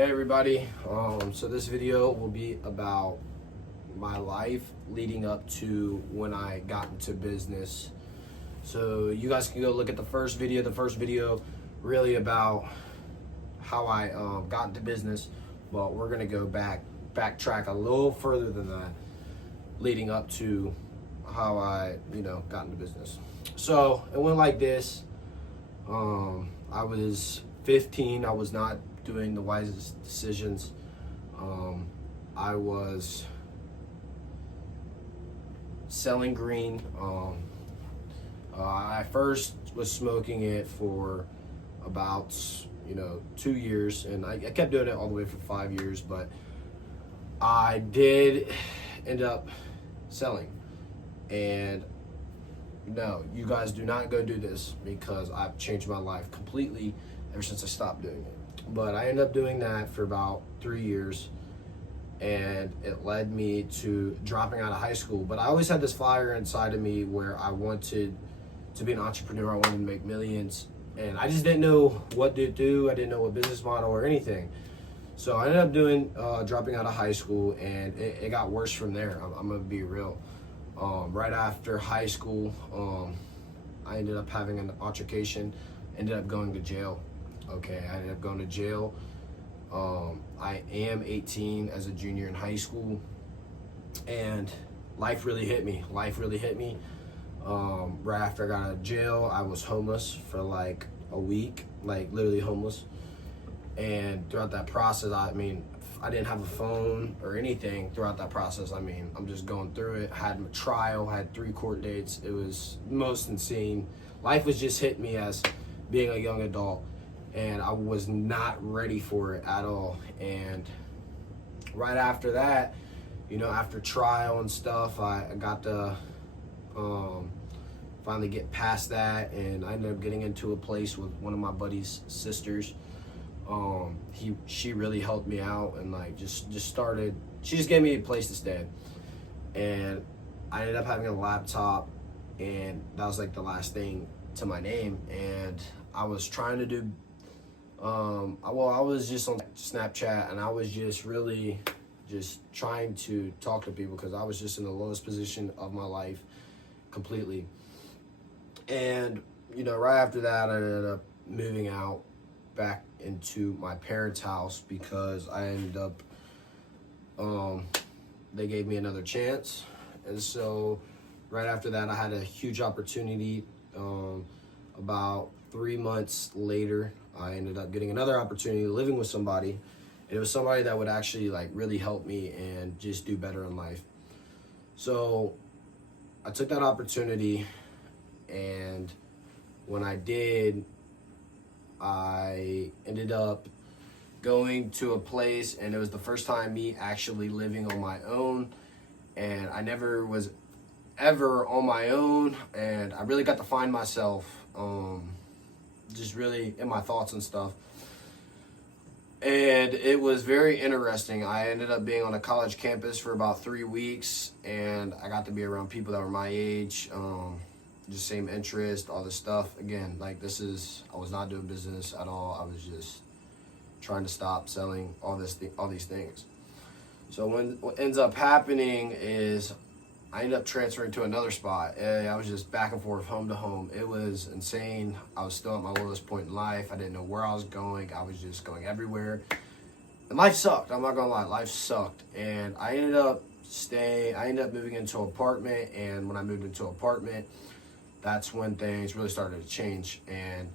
Hey everybody, so this video will be about my life leading up to when I got into business. So you guys can go look at the first video really about how I got into business, but we're gonna go backtrack a little further than that, leading up to how I got into business. So it went like this. I was 15. I was not doing the wisest decisions. I was selling green. I first was smoking it for about 2 years, and I kept doing it all the way for 5 years, but I did end up selling. And no, you guys do not go do this, because I've changed my life completely ever since I stopped doing it. But I ended up doing that for about 3 years, and it led me to dropping out of high school. But I always had this fire inside of me where I wanted to be an entrepreneur. I wanted to make millions, and I just didn't know what to do. I didn't know a business model or anything. So I ended up dropping out of high school, and it got worse from there. I'm gonna be real. Right after high school, I ended up having an altercation, ended up going to jail. Okay, I ended up going to jail. I am 18 as a junior in high school, and life really hit me. Right after I got out of jail, I was homeless for like a week, like literally homeless. And throughout that process, I didn't have a phone or anything throughout that process. I'm just going through it. I had a trial, had 3 court dates. It was most insane. Life was just hitting me as being a young adult, and I was not ready for it at all. And right after that, after trial and stuff, I got to finally get past that, and I ended up getting into a place with one of my buddy's sisters. She really helped me out, and she just gave me a place to stay. And I ended up having a laptop, and that was like the last thing to my name. And I was trying to do I was just on Snapchat, and I was just really just trying to talk to people, because I was just in the lowest position of my life completely. And right after that, I ended up moving out back into my parents' house, because I ended up they gave me another chance. And so right after that, I had a huge opportunity. About 3 months later, I ended up getting another opportunity, living with somebody, and it was somebody that would actually really help me and just do better in life. So I took that opportunity, and when I did, I ended up going to a place, and it was the first time me actually living on my own, and I never was ever on my own, and I really got to find myself, just really in my thoughts and stuff. And it was very interesting. I ended up being on a college campus for about 3 weeks, and I got to be around people that were my age, just same interest, all this stuff. Again, I was not doing business at all. I was just trying to stop selling all these things. So what ends up happening is I ended up transferring to another spot. I was just back and forth, home to home. It was insane. I was still at my lowest point in life. I didn't know where I was going. I was just going everywhere. And life sucked. I'm not gonna lie, life sucked. And I ended up moving into an apartment, and when I moved into an apartment, that's when things really started to change. And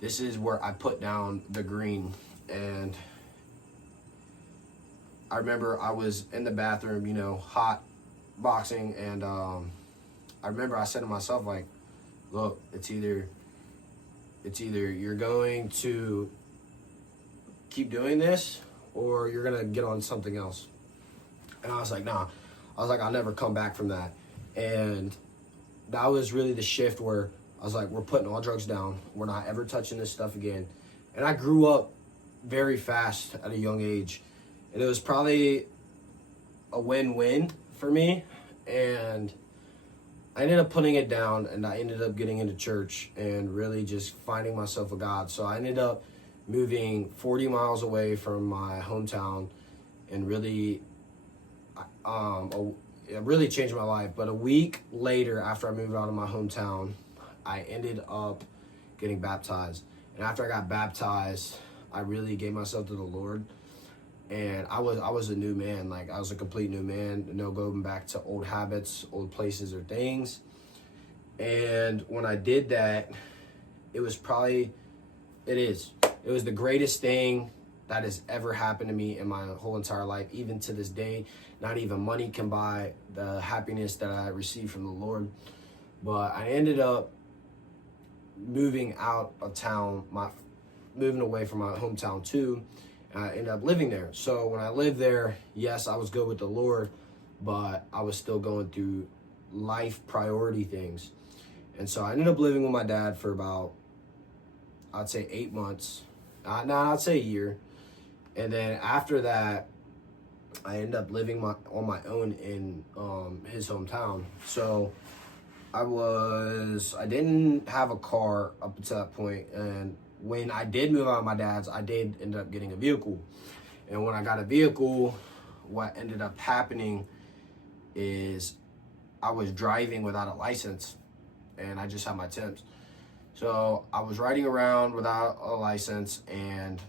this is where I put down the green. And I remember I was in the bathroom, hot boxing, and I remember I said to myself, look, it's either you're going to keep doing this, or you're gonna get on something else. And I was like, nah. I was like, I'll never come back from that. And that was really the shift where I was like, we're putting all drugs down. We're not ever touching this stuff again. And I grew up very fast at a young age, and it was probably a win-win for me. And I ended up putting it down, and I ended up getting into church and really just finding myself a God. So I ended up moving 40 miles away from my hometown, and really, it really changed my life. But a week later, after I moved out of my hometown, I ended up getting baptized. And after I got baptized, I really gave myself to the Lord. And I was a new man. Like, I was a complete new man. No going back to old habits, old places, or things. And when I did that, it was the greatest thing that has ever happened to me in my whole entire life. Even to this day, not even money can buy the happiness that I received from the Lord. But I ended up moving out of town, moving away from my hometown too. And I ended up living there. So when I lived there, yes, I was good with the Lord, but I was still going through life priority things. And so I ended up living with my dad for about, I'd say 8 months. I'd say a year. And then after that, I ended up living on my own in his hometown. So I didn't have a car up until that point. And when I did move out of my dad's, I did end up getting a vehicle. And when I got a vehicle, what ended up happening is I was driving without a license, and I just had my temps. So I was riding around without a license, and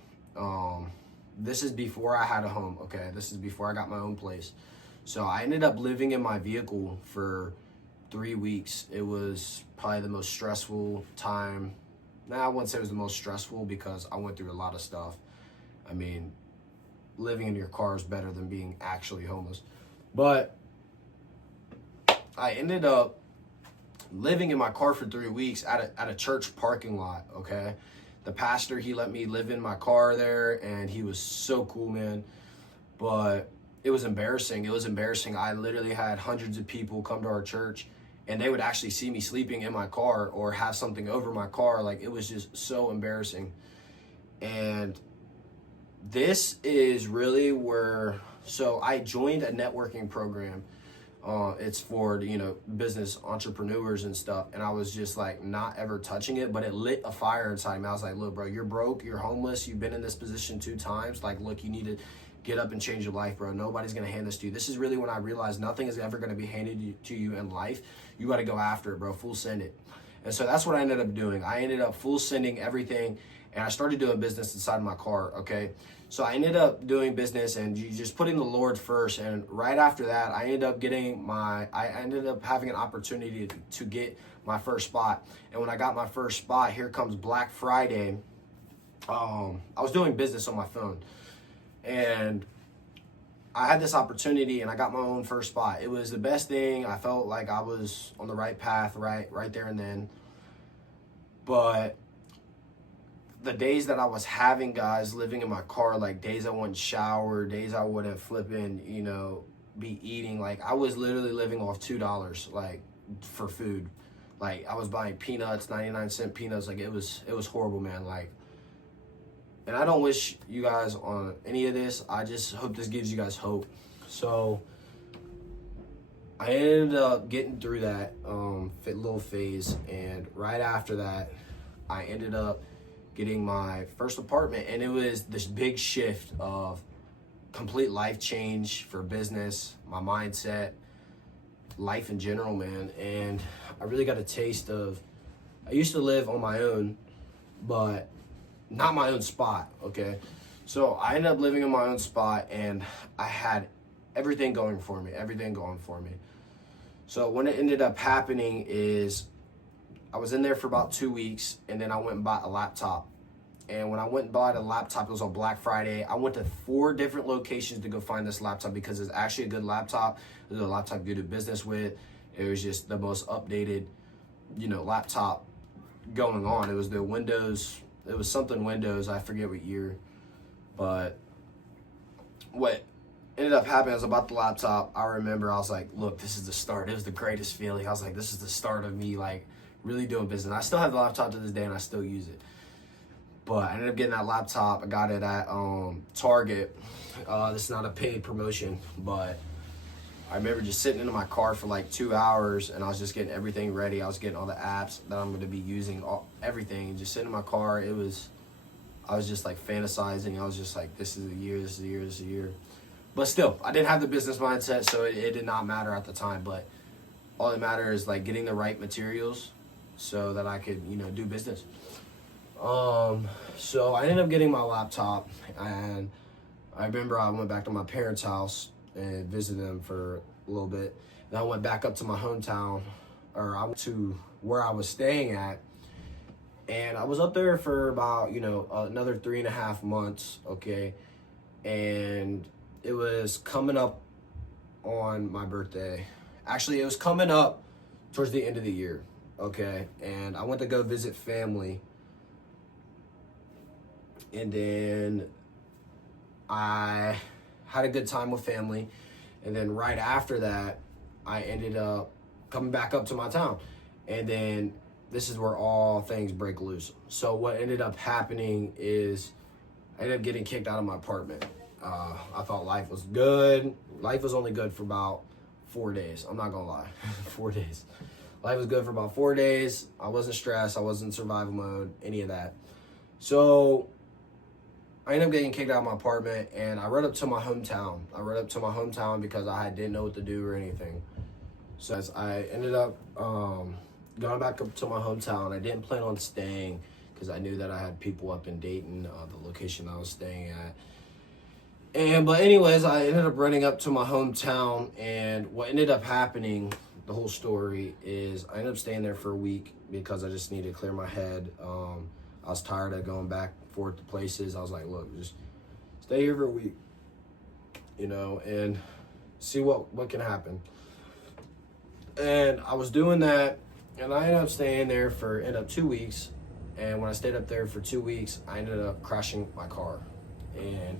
this is before I had a home, okay? This is before I got my own place. So I ended up living in my vehicle for 3 weeks. It was probably the most stressful time. I wouldn't say it was the most stressful because I went through a lot of stuff. I mean, living in your car is better than being actually homeless. But I ended up living in my car for 3 weeks at a church parking lot, okay? The pastor, he let me live in my car there, and he was so cool, man. But it was embarrassing. I literally had hundreds of people come to our church, and they would actually see me sleeping in my car or have something over my car. Like, it was just so embarrassing. And this is really where, so I joined a networking program. It's for, business entrepreneurs and stuff. And I was just like not ever touching it, but it lit a fire inside me. I was like, look, bro, you're broke, you're homeless, you've been in this position 2 times. Like, look, you need to get up and change your life, bro. Nobody's going to hand this to you. This is really when I realized nothing is ever going to be handed to you in life. You got to go after it, bro. Full send it. And so that's what I ended up doing. I ended up full sending everything, and I started doing business inside my car, okay? So I ended up doing business and just putting the Lord first. And right after that, I ended up having an opportunity to get my first spot. And when I got my first spot, here comes Black Friday. I was doing business on my phone, and I had this opportunity, and I got my own first spot. It was the best thing. I felt like I was on the right path, right there and then. But the days that I was having guys living in my car, like days I wouldn't shower, days I wouldn't be eating. Like, I was literally living off $2, like, for food. Like, I was buying peanuts, 99-cent peanuts. Like, it was horrible, man. Like, and I don't wish you guys on any of this. I just hope this gives you guys hope. So I ended up getting through that little phase, and right after that, I ended up getting my first apartment, and it was this big shift of complete life change for business, my mindset, life in general, man. And I really got a taste of, I used to live on my own, but not my own spot, okay? So I ended up living in my own spot, and I had everything going for me. So what ended up happening is I was in there for about 2 weeks, and then I went and bought a laptop. And when I went and bought a laptop, it was on Black Friday. I went to 4 different locations to go find this laptop because it's actually a good laptop. It was a laptop good to do business with. It was just the most updated, laptop going on. It was the Windows, it was something Windows, I forget what year. But what ended up happening was about the laptop. I remember I was like, look, this is the start. It was the greatest feeling. I was like, this is the start of me, like, really doing business. I still have the laptop to this day, and I still use it. But I ended up getting that laptop. I got it at Target. This is not a paid promotion, but I remember just sitting in my car for like 2 hours, and I was just getting everything ready. I was getting all the apps that I'm going to be using, everything, and just sitting in my car. It was I was just like fantasizing. I was just like, this is the year, this is the year, this is the year. But still, I didn't have the business mindset, so it did not matter at the time. But all that matters is like getting the right materials so that I could, you know, do business. So I ended up getting my laptop, and I remember I went back to my parents' house and visited them for a little bit. Then I went back up to my hometown, or I went to where I was staying at, and I was up there for about, you know, another 3.5 months, okay? And it was coming up on my birthday. Actually, it was coming up towards the end of the year, okay? And I went to go visit family, and then I had a good time with family. And then right after that, I ended up coming back up to my town. And then this is where all things break loose. So what ended up happening is I ended up getting kicked out of my apartment. I thought life was good. Life was only good for about 4 days. I'm not gonna lie, 4 days. Life was good for about 4 days. I wasn't stressed. I wasn't in survival mode, any of that. So I ended up getting kicked out of my apartment, and I rode up to my hometown. I rode up to my hometown because I didn't know what to do or anything. So as I ended up going back up to my hometown, I didn't plan on staying because I knew that I had people up in Dayton, the location I was staying at. But anyways, I ended up running up to my hometown, and what ended up happening, the whole story, is I ended up staying there for a week because I just needed to clear my head. I was tired of going back and forth to places. I was like, look, just stay here for a week, you know, and see what can happen. And I was doing that, and I ended up staying there for 2 weeks. And when I stayed up there for 2 weeks, I ended up crashing my car. And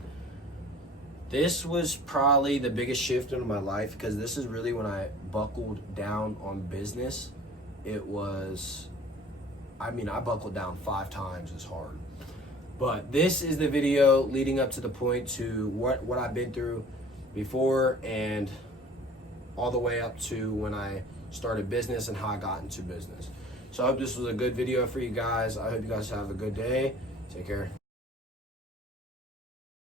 this was probably the biggest shift in my life, because this is really when I buckled down on business. I buckled down 5 times as hard. But this is the video leading up to the point to what I've been through before, and all the way up to when I started business and how I got into business. So I hope this was a good video for you guys. I hope you guys have a good day. Take care.